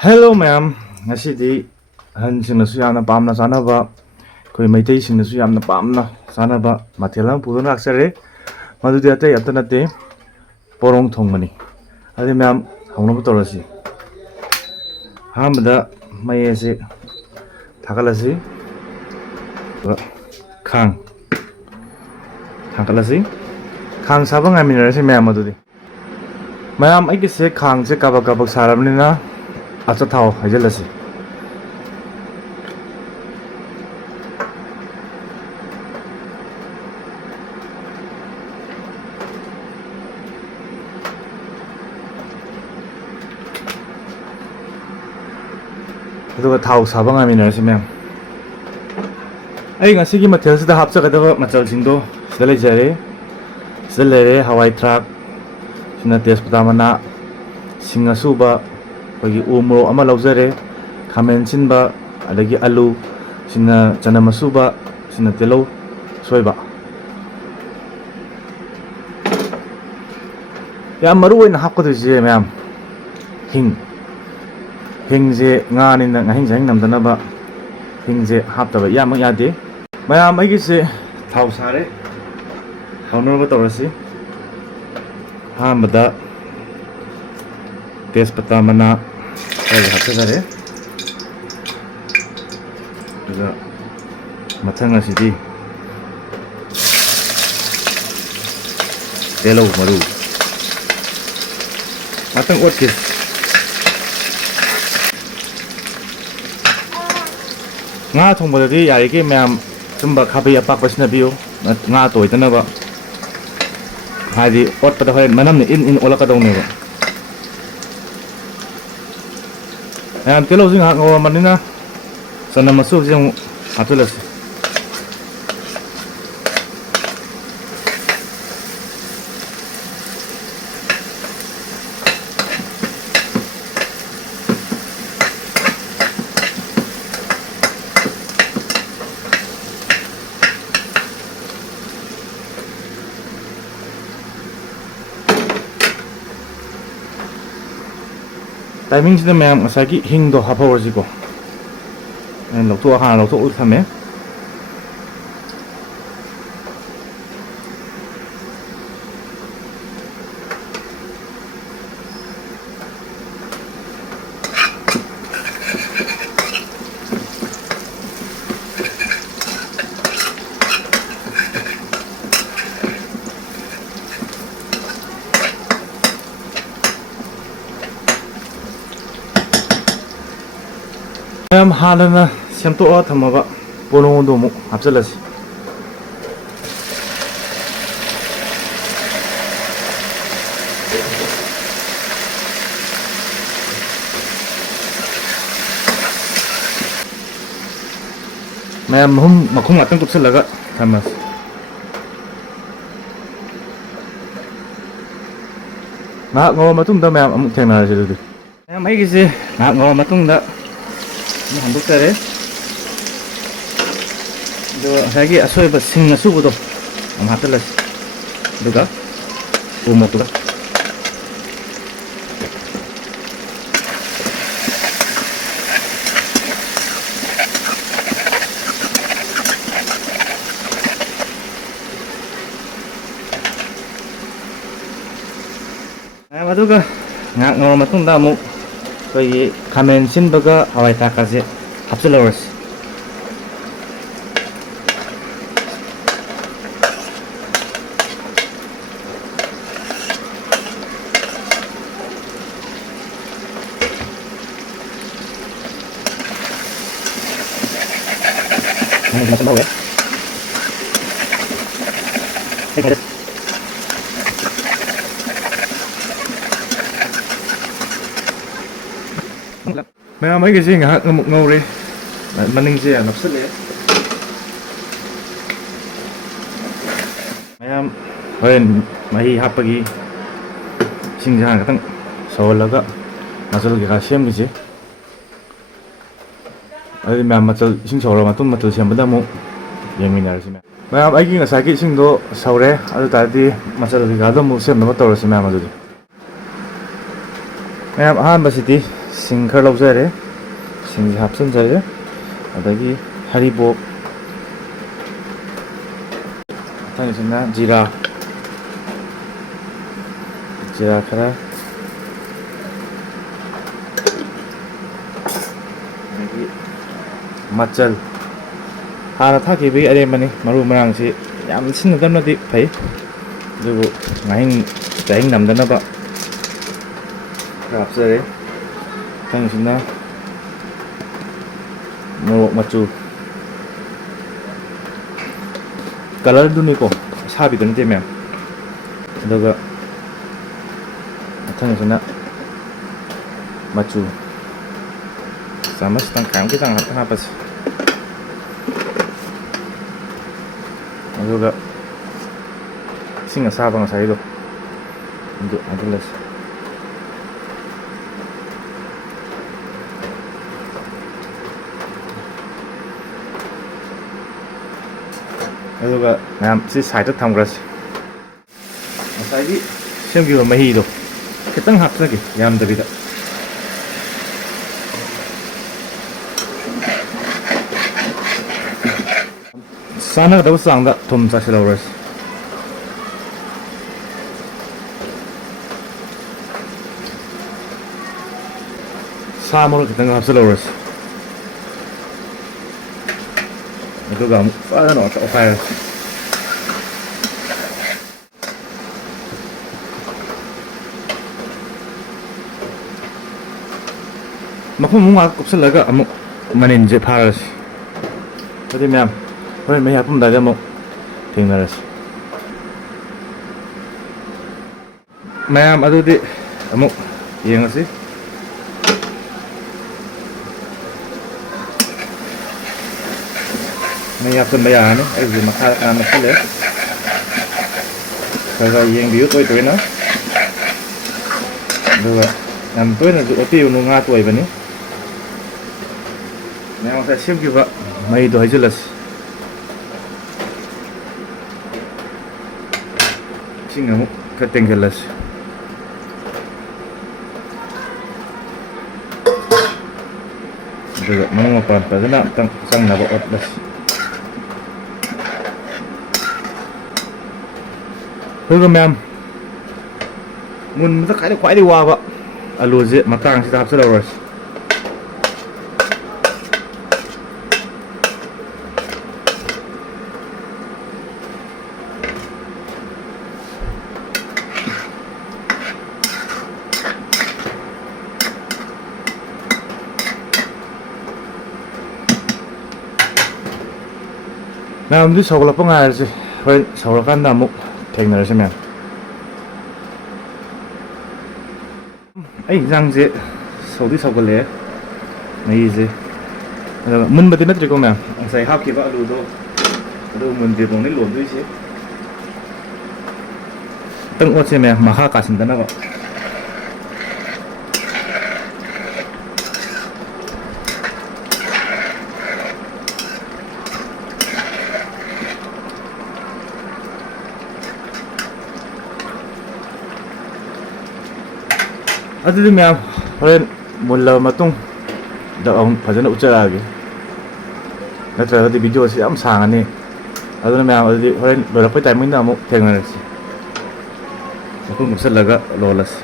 Hello ma'am, ngasi hansinnasu yamna pamna chanaba koi maitai singnasu yamna pamna chanaba mathel am purana aksare madudi atai atanate Porom Thongba adi ma'am haunaba torasi hamda mai ase thakalasi khang thakalasi khang sabang aminarasi ma'am adudi ma'am ai se khang se kabak kabak sarabnina acha thao hajelasi aduga thao sabang aminarasi ma'am ai ngasi gi mathel sida hapchagadaba machal singdo sida lejare sida lere hawai thrak sina tespata mana singa suba bagi umro ama laujare khamen sinba adagi alu sina chana masuba sina telo soiba ya maru oina hapkodu je ma'am hing je nga ni na hing jang namdana ba hing je haptaba ya ma yade ma'am ai gi se thau sare haunor ba torasi hamada tespata mana hapchadare juga mathang asidi telo maru matang otkis nga thongbadadi yarige ma'am chumba khabi apakpasina biyo nga toidanaba hadi otpada hoy manamne in olakadongneba and telo sing ha ngawa manina sana masuk sing atulas timing sida ma'am asagi hing do hapawarji ko and lokto ha lokto ul thame ma'am halana semto thamaba ponong do mu hapchalasi ma'am makhung atang kupsalaga thamas na ngaw matungda ma'am amuk thengna jadu ma'am ai gise na ngaw matungda handuk tare do hagi asoi ba sing su budo am hatalas duga umotuga aduga ngor matungda mu koi kamen sinbaga hawai takaje hapchalawasi ma'am ai kasi nga ngamuk ngawre maning siya napsale ma'am hoyen mahi hapagi singja katang sawalaga masal ga sem gi ai ma'am masal sing sawra matun matul sembada mo yengminarsi ma'am ai gi ngasagi singdo sawre adu tadi masal ga do mo sem na torasi ma'am adu ma'am han basiti ꯁꯤꯡ ꯈꯔ ꯂꯧꯖꯔꯦ ꯁꯤꯡꯁꯦ ꯍꯥꯞꯆꯤꯟꯖꯔꯦ ꯑꯗꯒꯤ ꯍꯔꯤꯕꯣꯞ ꯃꯊꯪꯁꯤꯅ ꯖꯤꯔꯥ ꯈꯔ ꯑꯗꯒꯤ ꯃꯆꯜ ꯍꯥꯟꯅ ꯊꯥꯛꯈꯤꯕꯒꯤ ꯑꯔꯦꯝꯕꯅꯤ ꯃꯔꯨ ꯃꯔꯥꯡꯁꯤ ꯌꯥꯝ ꯁꯤꯟꯅꯗꯕꯅꯗꯤ ꯐꯩ ꯑꯗꯨꯕꯨ ꯉꯥꯍꯤꯡ ꯆꯥꯍꯤꯡ ꯅꯝꯗꯅꯕ ꯈꯔ ꯍꯥꯞꯆꯔꯦ ꯃꯊꯪꯁꯤꯅ ꯃꯣꯔꯣꯛ ꯃꯆꯨ ꯀꯂꯔꯗꯨꯅꯤꯀꯣ ꯑꯁꯥꯕꯤꯗꯨ ꯅꯠꯇꯦ ꯃꯌꯥꯝ ꯑꯗꯨꯒ ꯃꯊꯪꯁꯤꯅ ꯃꯆꯨ ꯆꯥꯃꯁ ꯇꯪꯈꯥꯏ ꯑꯃꯨꯛꯀꯤ ꯆꯥꯡ ꯍꯥꯞꯄꯁꯤ ꯑꯗꯨꯒ ꯏꯁꯤꯡ ꯑꯁꯥꯕ ꯉꯁꯥꯏꯒꯤꯗꯣ ꯑꯗꯨ ꯍꯥꯞꯆꯤꯜꯂꯁꯤ ꯑꯗꯨꯒ ꯃꯌꯥꯝ ꯁꯤ ꯁꯥꯏꯗꯇ ꯊꯝꯈ꯭ꯔꯁꯤ ꯉꯁꯥꯏꯒꯤ ꯁꯦꯝꯈꯤꯕ ꯃꯍꯤꯗꯣ ꯈꯤꯇꯪ ꯍꯥꯞꯆꯒꯦ ꯌꯥꯝꯗꯕꯤꯗ ꯆꯥꯟꯅꯒꯗꯕ ꯆꯥꯡꯗ ꯊꯨꯝ ꯆꯥꯏꯁꯤꯜꯍꯧꯔꯁꯤ ꯁꯥ ꯃꯔꯣꯏ ꯈꯤꯇꯪ ꯍꯥꯞꯆꯤꯜꯍꯧꯔꯁꯤ ꯑꯗꯨꯒ ꯑꯃꯨꯛ ꯐꯖꯅ ꯑꯣꯠꯈꯥꯏꯔꯁꯤ ꯃꯐꯝ ꯑꯃꯨꯛ ꯉꯥꯏꯍꯥꯛ ꯀꯨꯞꯁꯜꯂꯒ ꯑꯃꯨꯛ ꯃꯅꯤꯟꯁꯦ ꯐꯥꯔꯁꯤ ꯑꯗꯨꯗꯤ ꯃꯌꯥꯝ ꯍꯣꯔꯦꯟ ꯃꯍꯤ ꯍꯥꯞꯄꯝꯗꯥꯏꯗ ꯑꯃꯨꯛ ꯊꯦꯡꯅꯔꯁꯤ ꯃꯌꯥꯝ ꯑꯗꯨꯗꯤ ꯑꯃꯨꯛ ꯌꯦꯡꯉꯁꯤ ꯃꯍꯤ ꯍꯥꯞꯆꯤꯟꯕ ꯌꯥꯔꯅꯤ ꯑꯩꯁꯦ ꯃꯈꯥ ꯌꯥꯝꯅ ꯅꯛꯁꯤꯜꯂꯦ ꯈꯔ ꯌꯦꯡꯕꯤꯌꯨ ꯇꯣꯏ ꯇꯣꯏꯅ ꯑꯗꯨꯒ ꯌꯥꯝ ꯇꯣꯏꯅꯁꯨ ꯑꯣꯠꯄꯤꯌꯨꯅꯨ ꯉꯥ ꯇꯣꯏꯕꯅꯤ ꯃꯌꯥꯝ ꯉꯁꯥꯏ ꯁꯦꯝꯈꯤꯕ ꯃꯍꯤꯗꯣ ꯍꯩꯖꯤꯜꯂꯁꯤ ꯏꯁꯤꯡ ꯑꯃꯨꯛ ꯈꯔ ꯇꯦꯡꯁꯤꯜꯂꯁꯤ ꯑꯗꯨꯒ ꯃꯔꯨ ꯃꯄꯥꯟ ꯐꯖꯅ ꯑꯝꯇꯪ ꯆꯪꯅꯕ ꯑꯣꯠꯂꯁꯤ ꯑꯗꯨꯒ ꯃꯌꯥꯝ ꯃꯨꯟꯕꯗ ꯈ꯭ꯋꯥꯏꯗꯒꯤ ꯋꯥꯕ ꯑꯂꯨꯁꯦ ꯃꯇꯥꯡꯁꯤꯗ ꯍꯥꯞꯆꯤꯜꯍꯧꯔꯁꯤ ꯃꯌꯥꯝꯗꯤ ꯁꯧꯒꯠꯂꯛꯄ ꯉꯥꯏꯔꯁꯤ ꯍꯣꯔꯦꯟ ꯁꯧꯔꯀꯥꯟꯗ ꯑꯃꯨꯛ ꯊꯦꯡꯅꯔꯁꯤ ꯃꯌꯥꯝ ꯑꯩ ꯏꯟꯖꯥꯡꯁꯦ ꯁꯧꯗꯤ ꯁꯧꯒꯠꯂꯛꯑꯦ ꯃꯍꯤꯁꯦ ꯑꯗꯨꯒ ꯃꯨꯟꯕꯗꯤ ꯅꯠꯇ꯭ꯔꯤꯀꯣ ꯃꯌꯥꯝ ꯉꯁꯥꯏ ꯍꯥꯞꯈꯤꯕ ꯑꯂꯨꯗꯣ ꯑꯗꯨ ꯃꯨꯟꯗ꯭ꯔꯤꯐꯥꯎꯅꯤ ꯂꯣꯟꯗꯣꯏꯁꯦ ꯈꯤꯇꯪ ꯑꯣꯠꯁꯦ ꯃꯌꯥꯝ ꯃꯈꯥ ꯀꯥꯁꯤꯟꯗꯅꯕ ꯑꯗꯨꯗꯤ ꯃꯌꯥꯝ ꯍꯣꯔꯦꯟ ꯃꯨꯜꯂꯕ ꯃꯇꯨꯡꯗ ꯑꯃꯨꯛ ꯐꯖꯅ ꯎꯠꯆꯔꯛꯑꯒꯦ ꯅꯠꯇ꯭ꯔꯒꯗꯤ ꯚꯤꯗꯤꯑꯣꯁꯤ ꯌꯥꯝ ꯁꯥꯡꯉꯅꯤ ꯑꯗꯨꯅ ꯃꯌꯥꯝ ꯑꯗꯨꯗꯤ ꯍꯣꯔꯦꯟ ꯂꯣꯏꯔꯛꯄꯩ ꯇꯥꯏꯃꯤꯡꯗ ꯑꯃꯨꯛ ꯊꯦꯡꯅꯔꯁꯤ ꯃꯈꯨꯝ ꯀꯨꯞꯁꯜꯂꯒ ꯂꯣꯜꯂꯁꯤ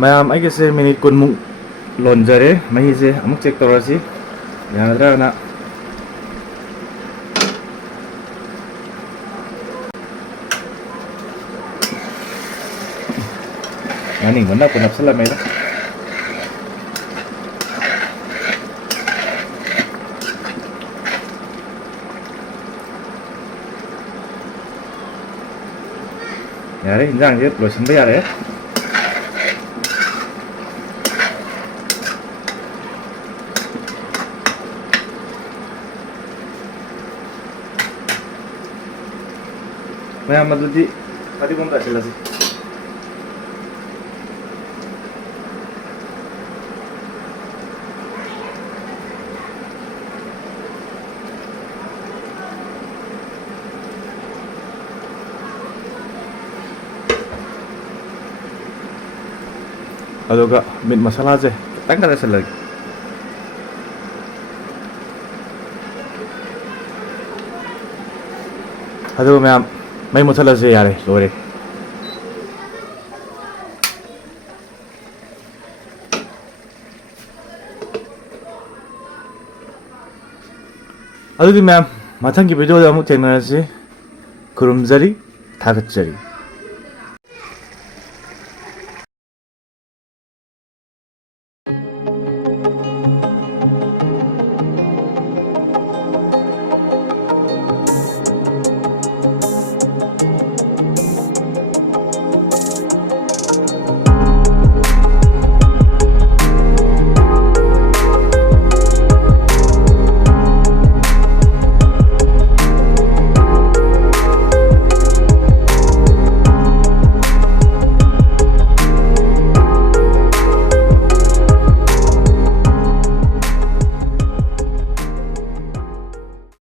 ꯃꯌꯥꯝ ꯑꯩꯒꯤꯁꯦ ꯃꯤꯅꯤꯠ 20ꯃꯨꯛ ꯂꯣꯟꯖꯔꯦ ꯃꯍꯤꯁꯦ ꯑꯃꯨꯛ ꯆꯦꯛ ꯇꯧꯔꯁꯤ ꯌꯥꯒꯗ꯭ꯔꯥꯅ ꯉꯥꯅꯤꯡꯕ ꯅꯞꯄꯨ ꯅꯞꯁꯜꯂꯝꯃꯦꯗ ꯌꯥꯔꯦ ꯏꯟꯖꯥꯡꯁꯦ ꯂꯣꯏꯁꯤꯟꯕ ꯌꯥꯔꯦ ꯃꯌꯥꯝ ꯑꯗꯨꯗꯤ ꯐꯗꯤꯒꯣꯝ ꯇꯥꯁꯤꯜꯂꯁꯤ ꯑꯗꯨꯒ ꯃꯤꯠ ꯃꯁꯥꯂꯥꯁꯦ ꯈꯤꯇꯪ ꯀꯟꯅꯁꯜꯂꯒꯦ ꯑꯗꯨꯒ ꯃꯌꯥꯝ ꯃꯩ ꯃꯨꯠꯊꯠꯂꯁꯦ ꯌꯥꯔꯦ ꯂꯣꯏꯔꯦ ꯑꯗꯨꯗꯤ ꯃꯌꯥꯝ ꯃꯊꯪꯒꯤ ꯚꯤꯗꯤꯑꯣꯗ ꯑꯃꯨꯛ ꯊꯦꯡꯅꯔꯁꯤ ꯈꯨꯔꯨꯝꯖꯔꯤ ꯊꯥꯒꯠꯆꯔꯤ